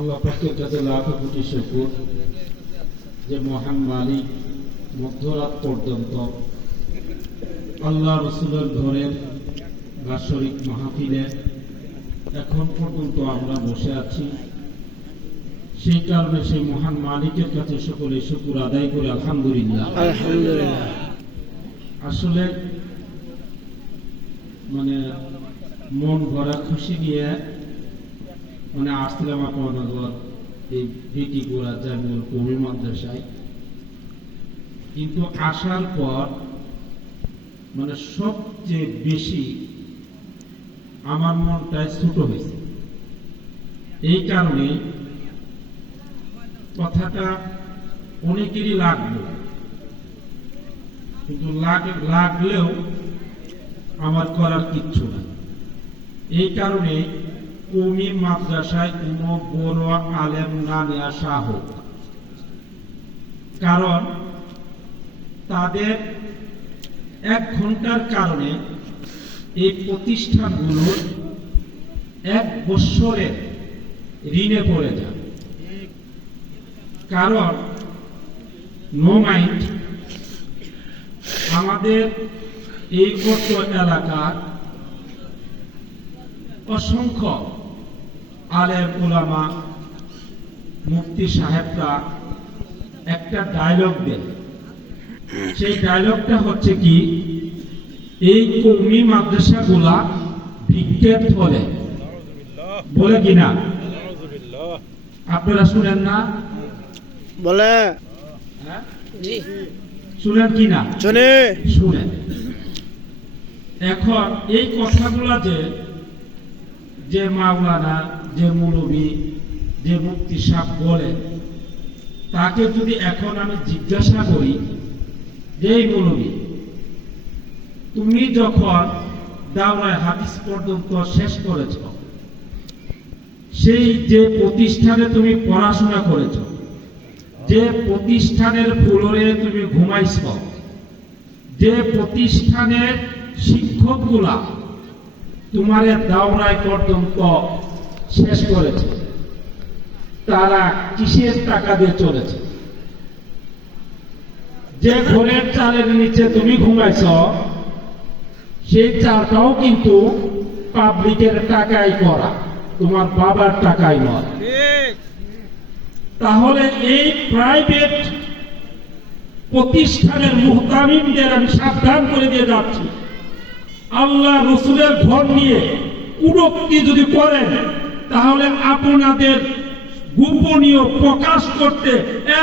আল্লাহ পাকের কাছে লাখ কোটি শুকুর যে মহান মালিক মধ্যরাত পর্যন্ত আল্লাহ রসুলের ঘরের বাৎসরিক মাহফিলে এখন পর্যন্ত আমরা বসে আছি। সেই কারণে সেই মহান মালিকের কাছে সকলে শুকুর আদায় করে আলহামদুলিল্লাহ। আসলে মানে মন ভরা খুশি নিয়ে মানে আসছিলাম আপনার এই বিটি গোড়া জামিউল কবি মাদ্রাসায়। কিন্তু আসার পর মানে সবচেয়ে বেশি আমার মনটায় ছোট হয়েছে। এই কারণে কথাটা অনেকেরই লাগল। কিন্তু লাগ- লাগলেও আমার করার কিচ্ছু না এই কারণে কমি মাদ্রাসায় কোনো বড় আলেম না নিয়ে আসা হোক কারণ তাদের এক ঘণ্টার কারণে এই প্রতিষ্ঠানগুলোর এক বৎসরের ঋণে পড়ে যায়। কারণ নো মাইন্ড আমাদের এই অত্র এলাকার অসংখ্য। আলেম ওলামা মুফতি সাহেবরা একটা ডায়লগ দেন। সেই ডায়লগটা হচ্ছে কি এই কৌমি মাদ্রাসাগুলা ভিক্ষের ফলে। বলে কিনা আপনারা শুনেন না? বলে। হ্যাঁ? শুনেন কিনা শুনে। শুনেন। এখন এই কথাগুলো যে যে মাওলানা যে মৌলবী যে মুক্তি সাহ বলেন তাকে যদি এখন আমি জিজ্ঞাসা করি যে মৌলবী তুমি যখন দাওরায় হাদিস পর্যন্ত শেষ করেছ, সেই যে প্রতিষ্ঠানে তুমি পড়াশোনা করেছ, যে প্রতিষ্ঠানের ফ্লোরে তুমি ঘুমাইছ, যে প্রতিষ্ঠানের শিক্ষকগুলা তোমার দাওরায় পর্যন্ত শেষ করেছে। তারা কিসের টাকা দিয়ে চলেছে? যে ঘরের চালের নিচে তুমি ঘুমাইছ, সেই চালটাও কিন্তু পাবলিকের টাকায় করা, তোমার বাবার টাকায় নয়। তাহলে এই প্রাইভেট প্রতিষ্ঠানের মুহতামিমদের আমি সাবধান করে দিয়ে যাচ্ছি। আল্লাহ রসুলের ঘর নিয়ে কুরক্তি যদি করেন তাহলে আপনাদের গোপনীয় প্রকাশ করতে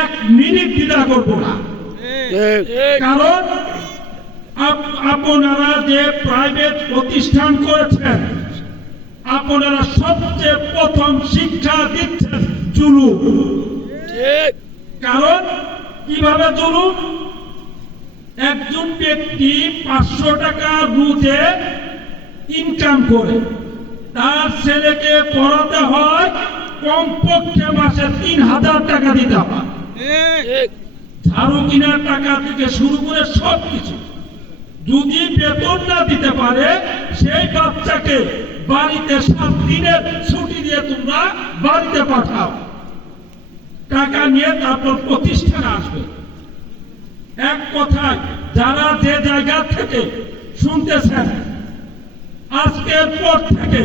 এক মিনিট দ্বিধা করব না। কারণ আপনারা যে প্রাইভেট প্রতিষ্ঠান করেছেন আপনারা সবচেয়ে প্রথম শিক্ষা দিচ্ছেন চুলু কারণ কীভাবে চলুন একজন ব্যক্তি পাঁচশো টাকা রুজে ইনকাম করে। তার ছেলেকে পড়াতে হয় কমপক্ষে মাসে তিন হাজার টাকা দিতে হয়। ঝাড়ু কেনার টাকা থেকে শুরু করে সব কিছু যদি বেতন না দিতে পারে সেই বাচ্চাকে বাড়িতে সাত দিনের ছুটি দিয়ে তোমরা বাড়িতে পাঠাও। টাকা নিয়ে তারপর প্রতিষ্ঠানে আসবে। এক কথায় যারা যে জায়গা থেকে শুনতেছেন আজকের পর থেকে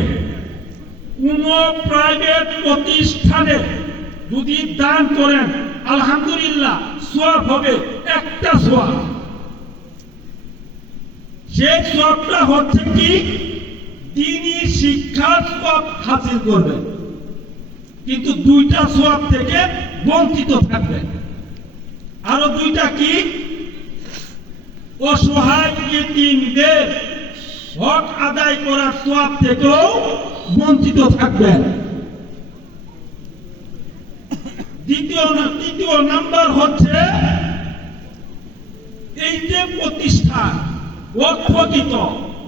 কোন প্রাইভেট প্রতিষ্ঠানে যদি দান করেন, আলহামদুলিল্লাহ সব হবে একটা সোয়াব সেই সবটা হচ্ছে কি? তিনি শিক্ষার সব হাসিল করবেন কিন্তু দুইটা সব থেকে বঞ্চিত থাকবেন আরও দুইটা কি? অসহায় তিনদের হক আদায় করার সব থেকেও বঞ্চিত থাকবেন। দ্বিতীয় তৃতীয় নাম্বার হচ্ছে এই যে প্রতিষ্ঠান অক্ষতিত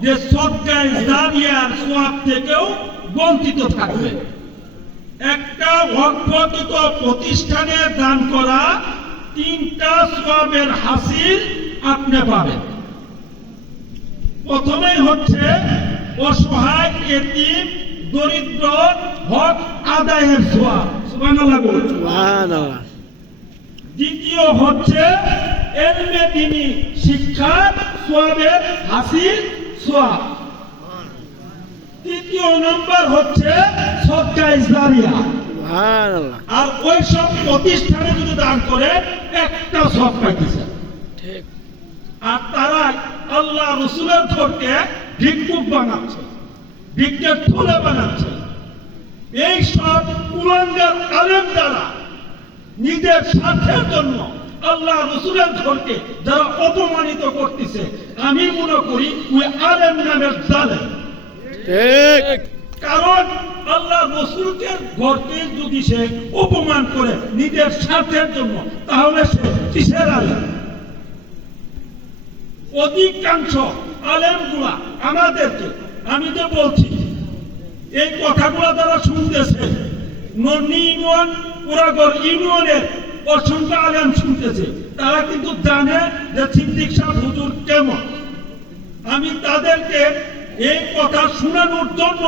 যে সৎকায় জারিয়ার সব থেকেও বঞ্চিত থাকবে। একটা অক্ষতিত প্রতিষ্ঠানে দান করা তিনটা সবের হাসিল আপনি পাবেন। প্রথমেই হচ্ছে অসহায় এতিম দরিদ্র হক আদায়ের সোয়াব। সুবহানাল্লাহ। সুবহানাল্লাহ। দ্বিতীয় হচ্ছে এলমে তিনি শিক্ষা সোয়াবের হাসিল সোয়াব। তৃতীয় নম্বর হচ্ছে সদকা ইসলামিয়া। সুবহানাল্লাহ। আর ওই সব প্রতিষ্ঠানে যদি দান করে একটা সব পাইতেছে আর তারা আল্লাহ রসুলের ঘরকে ভিক্ষুক বানাচ্ছে ভিক্ষের থলে বানাচ্ছে। এই সব কুলাঙ্গার আলেম দ্বারা নিজের স্বার্থের জন্য আল্লাহ রসুলের ঘরকে যারা অপমানিত করতেছে আমি মনে করি ওই আলেম নামের জালেম ঠিক। কারণ আল্লাহ রসুলকে ঘরকে যদি সে অপমান করে নিজের স্বার্থের জন্য তাহলে সে কিসের আলেম? অধিকাংশ আলেমগুলা আমাদেরকে, আমি তো বলছি, এই কথাগুলো তারা শুনতেছে নন্নি ইউনিয়ন পুরাগর ইউনিয়নের অসংখ্য আলেম শুনতেছে, তারা কিন্তু জানে যে সিদ্দিক সাহ হুজুর কেমন। আমি তাদেরকে এই কথা শোনানোর জন্য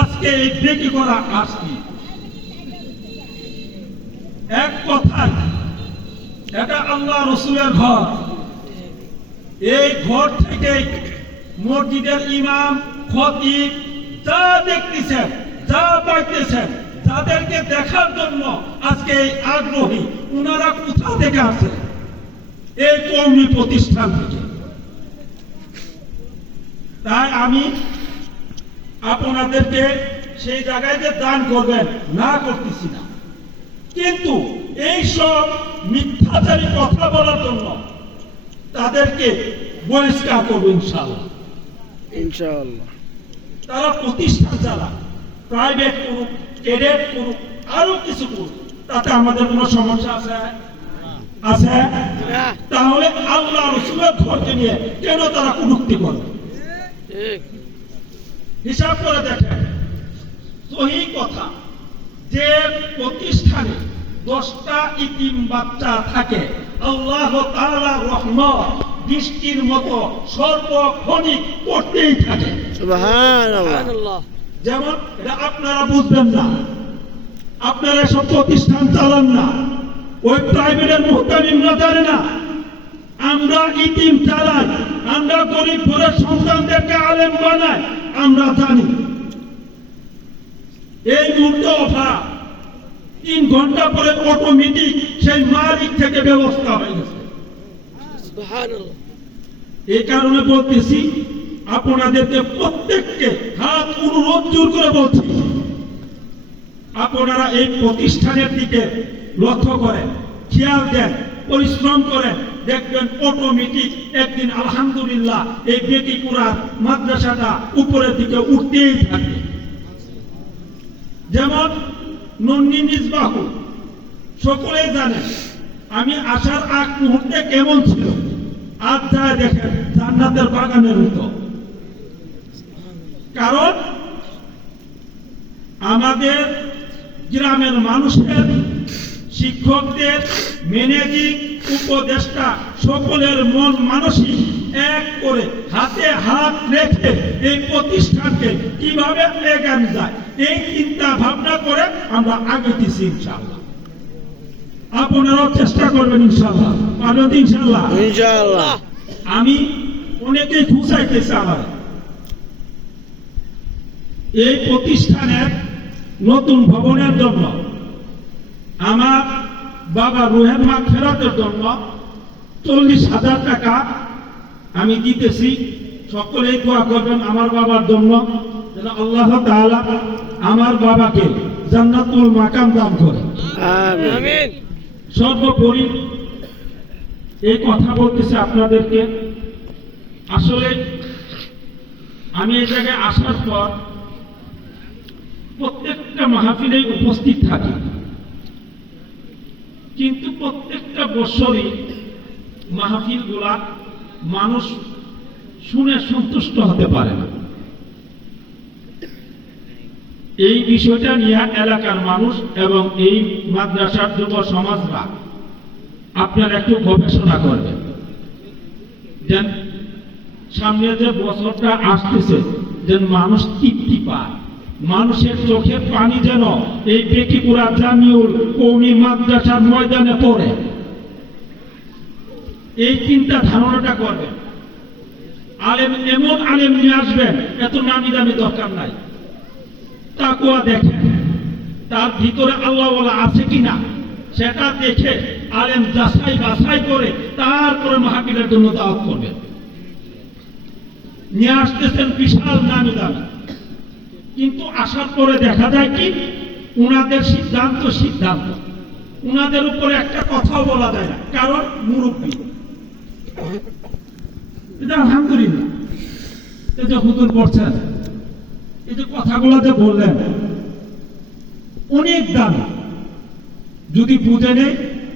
আজকে এই ডেকে করা আসছি। এক কথায়, এটা আল্লাহ রসুলের ঘর। এই ঘর থেকে মসজিদের ইমাম, খতিব যা দেখতেছেন, যা পাইতেছেন, তাদেরকে দেখার জন্য আজকে আগ্রহী। ওনারা কোথা থেকে আসে এই কর্মী প্রতিষ্ঠান থেকে। তাই আমি আপনাদেরকে সেই জায়গায় যে দান করবেন, না করতেছি না। কিন্তু এই সব মিথ্যাচারী কথা বলার জন্য তাদেরকে বহিষ্কার করব ইনশাল্লাহ ইনশাআল্লাহ। তারা প্রতিষ্ঠান চালা প্রাইভেট করুক ক্যাডেট করুক আরও কিছু করুক তাতে আমাদের কোনো সমস্যা আছে? আছে? তাহলে আল্লাহ রসুলের ঘরকে নিয়ে কেন তারা কুটুক্তি করে? হিসাব করে দেখেন সহি কথা যে প্রতিষ্ঠানে দশটা ইতিম বাচ্চা থাকে। আল্লাহ তাআলা রহমত বৃষ্টির মতো সর্বক্ষণিক করতেই থাকে। সুবহানাল্লাহ। যেমন এটা আপনারা বুঝবেন না আপনারা এসব প্রতিষ্ঠান চালান না ওই প্রাইভেটের মুহতামিমরা জানে না। আমরা ইতিম চালাই আমরা গরিব ঘরের সন্তানদেরকে আলেম বানাই আমরা জানি। এই মুহূর্তে অফার তিন ঘণ্টা পরে অটোমেটিক সেই মালিক থেকে ব্যবস্থা হয়ে গেছে। এই কারণে বলতেছি আপনাদেরকে প্রত্যেককে হাত অনুরোধ জোর করে বলছি আপনারা এই প্রতিষ্ঠানের দিকে লক্ষ্য করেন খেয়াল দেন পরিশ্রম করেন দেখবেন অটোমেটিক একদিন আলহামদুলিল্লাহ এই বেটি কুরার মাদ্রাসাটা উপরের দিকে উঠতেই থাকে যেমন নন্দি নিজবাহু সকলেই জানেন আমি আসার আগ মুহূর্তে কেমন ছিল। আজ যায় দেখেন, জান্নাতের বাগানের মতো। কারণ, আমাদের গ্রামের মানুষের, শিক্ষকদের, ম্যানেজিং উপদেষ্টা, সকলের মন মানসিক। এক করে হাতে হাত রেখে এই প্রতিষ্ঠানকে কীভাবে এগান যায় এই চিন্তা ভাবনা করে আমরা আগে দিচ্ছি ইনশাল্লাহ আপনারাও চেষ্টা করবেন ইনশাল্লাহ পারবেন তো ইনশাল্লাহ ইনশাআল্লাহ। আমি অনেকেই খুঁচাইতেছে আমার। এই প্রতিষ্ঠানের নতুন ভবনের জন্য আমার বাবা রুহের মা ফেরাতের জন্য চল্লিশ হাজার টাকা আমি দিতেছি সকলেই দোয়া করবেন আমার বাবার জন্য। যেন আল্লাহ তাআলা আমার বাবাকে জান্নাতুল মাকাম দান করে। আমিন। সর্বোপরি এই কথা বলতেছে আপনাদেরকে। আসলে আমি এই জায়গায় আসার পর প্রত্যেকটা মাহফিলে উপস্থিত থাকি। কিন্তু প্রত্যেকটা বছরই মাহফিলগুলা মানুষ শুনে সন্তুষ্ট হতে পারে না। এই বিষয়টা নিয়ে এলাকার মানুষ এবং এই মাদ্রাসার যুব সমাজরা আপনারা একটু গবেষণা করবেন। যেন সামনে যে বছরটা আসতেছে যেন মানুষ তৃপ্তি পায়। মানুষের চোখের পানি যেন এই বেকিপুরা জামিউল কৌমি মাদ্রাসার ময়দানে পড়ে। এই চিন্তা ধারণাটা করবেন। আলেম এমন আলেম নিয়ে আসবেন, এত নামি দামি দরকার নাই। তাকুয়া দেখেন, তার ভিতরে আল্লাহ আছে কিনা, সেটা দেখে আলেম যাচাই বাছাই করে তারপরে মাহফিলের জন্য দাওয়াত করবেন। নিয়ে আসতেছেন বিশাল নামি দামি। কিন্তু আসার পরে দেখা যায় কি, উনাদের সিদ্ধান্ত সিদ্ধান্ত। উনাদের উপরে একটা কথাও বলা যায় না, কারণ মুরব্বী। এটা আলহামদুলিল্লাহ এই যে করছেন এই যে কথাগুলো যে বললেন, অনেক যদি বুঝে নেই,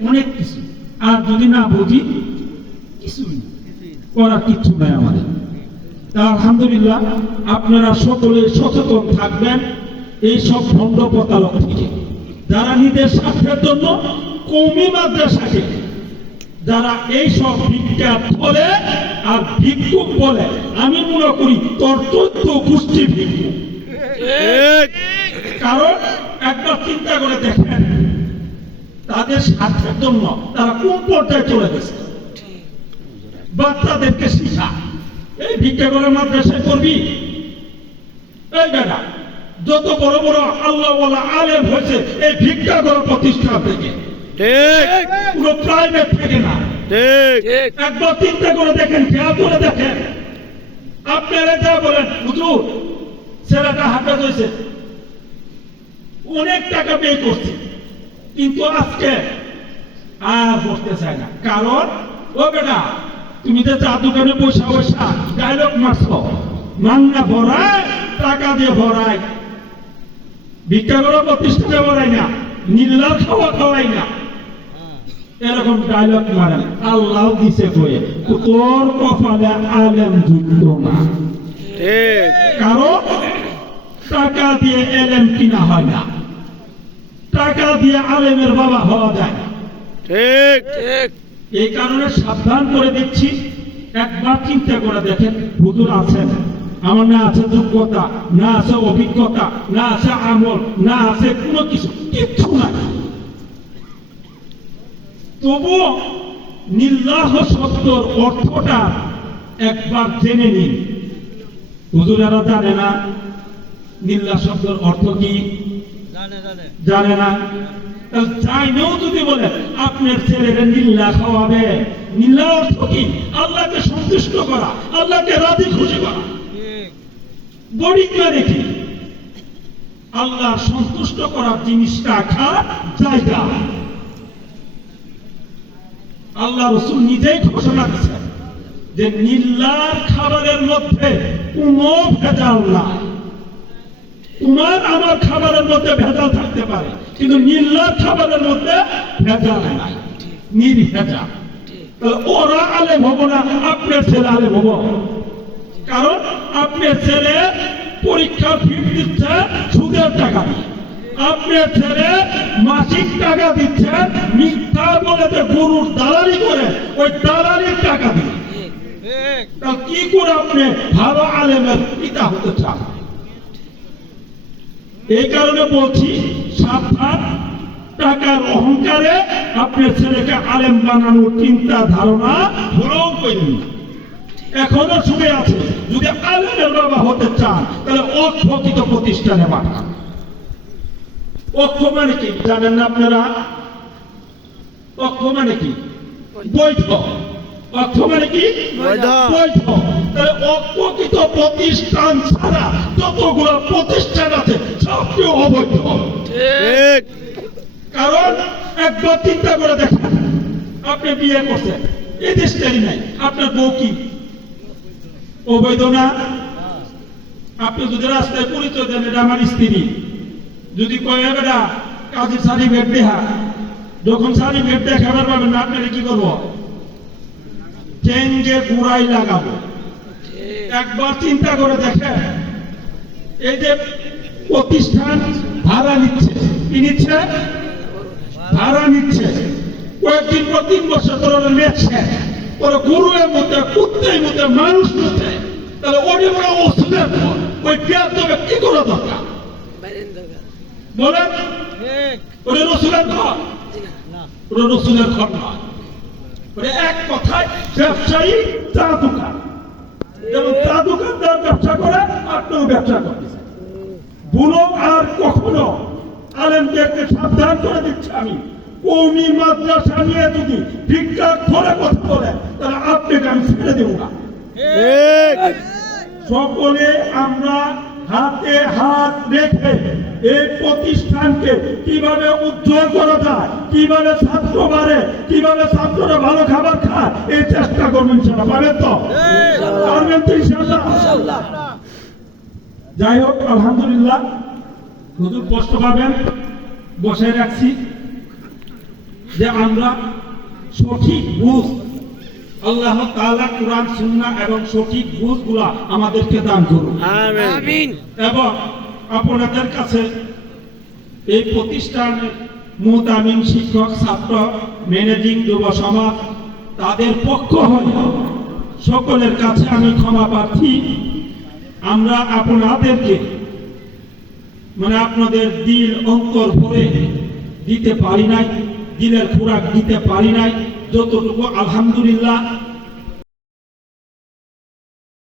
অনেক কিছু। আর যদি না বুঝি করার নাই আমাদের। তা আলহামদুলিল্লাহ, আপনারা সকলে সচেতন থাকবেন। এই সব ভণ্ড প্রতারক থেকে। যারা নিজের স্বার্থের জন্য কৌমি মাদ্রাসাকে যারা এই সব ভিক্ষা বলে আর ভিক্ষুক বলে আমি মনে করি তোর চোদ্দ গোষ্ঠী ভিক্ষুক। কারণ একবার চিন্তা করে দেখেন তাদের স্বার্থের জন্য তারা কোন পর্যায়ে চলে গেছে? বাচ্চাদেরকে শিখা এই ভিক্ষা করে মাদ্রাসায় করবি এই বেটা যত বড় বড় আল্লাহ আলেম হয়েছে এই ভিক্ষা করে প্রতিষ্ঠান থেকে ঠিক। পুরো প্রাইভেট থেকে না। ঠিক। ঠিক। একবার চিন্তা করে দেখেন খেয়াল করে দেখেন। আপনারা যা বলেন হুজুর ছেলেটা হাফেজ হয়েছে অনেক টাকা ব্যয় করছে। কিন্তু আজকে আর বসতে চায় না। কারণ ও বেটা তুমি যে চা দোকানে বসা বসা ডায়লগ মারছ মাংনা ভরায় টাকা দিয়ে ভরায়। ভিক্ষা করা প্রতিষ্ঠানে ভরাই না নীলা খাওয়া খাওয়াই না। এরকম ডায়লগ মারেন। আল্লাহ দিছে কয়ে তোর কপালে আলেম যুক্ত না। ঠিক। কারণ টাকা দিয়ে এলেম কিনা হয় না। টাকা দিয়ে আলেমের বাবা হওয়া যায় না। ঠিক। ঠিক। এই কারণে সাবধান করে দিচ্ছি। একবার চিন্তা করে দেখেন হুজুর আছেন। আমার না আছে যোগ্যতা না আছে অভিজ্ঞতা না আছে আমল না আছে কোনো কিছু কিচ্ছু নাই। তবুও অর্থটা একবার জেনে নিন। হুজুরেরা জানে না? শব্দের অর্থ কি? জানে না? জানেও যদি বলে আপনার ছেলেরা নীল্লা খাওয়াবে। নীল্লা অর্থ কি? আল্লাহকে সন্তুষ্ট করা আল্লাহকে রাজি খুশি করা। গরিব মানে কি আল্লাহ সন্তুষ্ট করার জিনিসটা খাওয়ার জায়গা। আল্লাহ রসুল নিজেই ঘোষণা দিচ্ছেন যে নীল্লার খাবারের মধ্যে কোনো ভেজাল নাই। তোমার আমার খাবারের মধ্যে ভেজাল থাকতে পারে, কিন্তু নীলার খাবারের মধ্যে ভেজাল নাই। নির্ভেজাল ওরা আলেম হব না, আপনার ছেলে আলেম হব কারণ আপনার ছেলে পরীক্ষা ফি দিচ্ছে সুদের টাকা দিয়ে। আপনার ছেলে মাসিক টাকা দিচ্ছে মিথ্যা বলে যে গরুর দালালি করে ওই দালালির টাকা তা কি করে আপনি ভালো আলেমের পিতা হতে চান? এই কারণে বলছি, সাবধান, টাকার অহংকারে আপনার ছেলেকে আলেম বানানোর চিন্তা, ধারণা ভুলেও করেন এখনও সময় আছে। যদি আলেমের বাবা হতে চান, তাহলে অক্ষকিত প্রতিষ্ঠানে পাঠান। অক্ষ মানে কি? জানেন না আপনারা? অক্ষ মানে কি? অর্থ মানে কি? তাহলে অপ্রকৃত প্রতিষ্ঠান ছাড়া যতগুলো প্রতিষ্ঠান আছে অবৈধ। ঠিক। কারণ একবার চিন্তা করে দেখেন আপনি বিয়ে করছেন এই দেশটারই নাই আপনার বউ কি? অবৈধ না? আপনি যদি রাস্তায় পরিচয় দেন এটা আমার স্ত্রী। যদি কয়ে বেটা, কাজের সারি ভেট দেখা যখন সারি ভেট দেখাবার পাবেন না, আপনারা কি করব? টেঙ্গে গুড়াই লাগাবো। একবার চিন্তা করে দেখেন, এই যে প্রতিষ্ঠান ভাড়া নিচ্ছে, কি নিচ্ছে? ভাড়া নিচ্ছে। কয়েকদিন পর তিন বছর ধরে ওরা নিচ্ছে ওরা গরুয়ের মধ্যে কুত্তের মধ্যে মানুষ মধ্যে তাহলে ওটি বড় ওষুধের ওই পেঁয়াজ দেবে কি করে দরকার? বলেন ওটা রসুলের ঘর। ওটা রসুলের ঘর নয় ওটা এক কথায় ব্যবসায়ী চা দোকান যেমন চা দোকানদার ব্যবসা করে আপনিও ব্যবসা করতেছেন। বুলো আর কখনো আলেমদেরকে সাবধান করে দিচ্ছি আমি। কৌমি মাদ্রাসা নিয়ে যদি ঠিকঠাক ধরে কথা বলে তাহলে আপনাকে আমি ছেড়ে দেবো না। সকলে আমরা হাতে হাত রেখে এই প্রতিষ্ঠানকে কীভাবে উজ্জ্বল করা যায় কীভাবে ছাত্র বাড়ে কীভাবে ছাত্ররা ভালো খাবার খায় এই চেষ্টা করবেন সেটা পাবেন তো? পারবেন তো? যাই হোক আলহামদুলিল্লাহ। হুজুর কষ্ট পাবেন বসে রাখছি। যে আমরা সঠিক বুঝ আল্লাহ তাআলা কোরআন সুন্নাহ এবং সঠিক বুঝগুলা আমাদেরকে দান করুন। আমিন। এবং আপনাদের কাছে এই প্রতিষ্ঠানের মুতামিম শিক্ষক ছাত্র ম্যানেজিং যুব সমাজ তাদের পক্ষ হয়ে সকলের কাছে আমি ক্ষমা প্রার্থী। আমরা আপনাদেরকে মানে আপনাদের দিল অন্তর ভরে দিতে পারি নাই দিলের খোরাক দিতে পারি নাই। যতটুকু আলহামদুলিল্লাহ